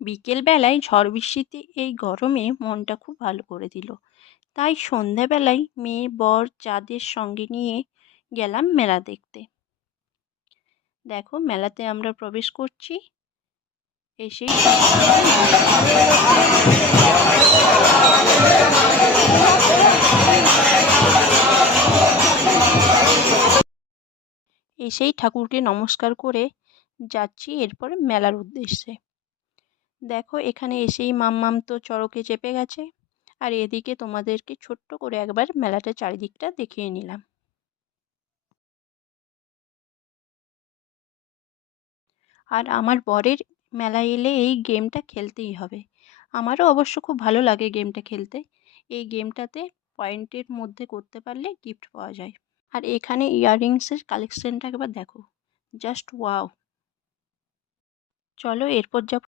বিকেলবেলায় ঝড় বৃষ্টিতে এই গরমে মনটা খুব ভালো করে দিল। তাই সন্ধেবেলায় মেয়ে বর যাদের সঙ্গে নিয়ে গেলাম মেলা দেখতে। দেখো মেলাতে আমরা প্রবেশ করছি, এসেই ঠাকুরকে নমস্কার করে যাচ্ছি এরপরে মেলার উদ্দেশ্যে। দেখো এখানে এসেই মাম্মাম তো চড়কে চেপে গেছে, আর এদিকে তোমাদেরকে ছোট্ট করে একবার মেলাটা চারিদিকটা দেখিয়ে নিলাম। আর আমার বরের মেলায় এলে এই গেমটা খেলতেই হবে। আমারও অবশ্য খুব ভালো লাগে গেমটা খেলতে। এই গেমটাতে পয়েন্টের মধ্যে করতে পারলে গিফট পাওয়া যায়। আর এখানে ইয়াররিংসের কালেকশনটা একবার দেখো, জাস্ট ওয়াও। চলো এরপর যা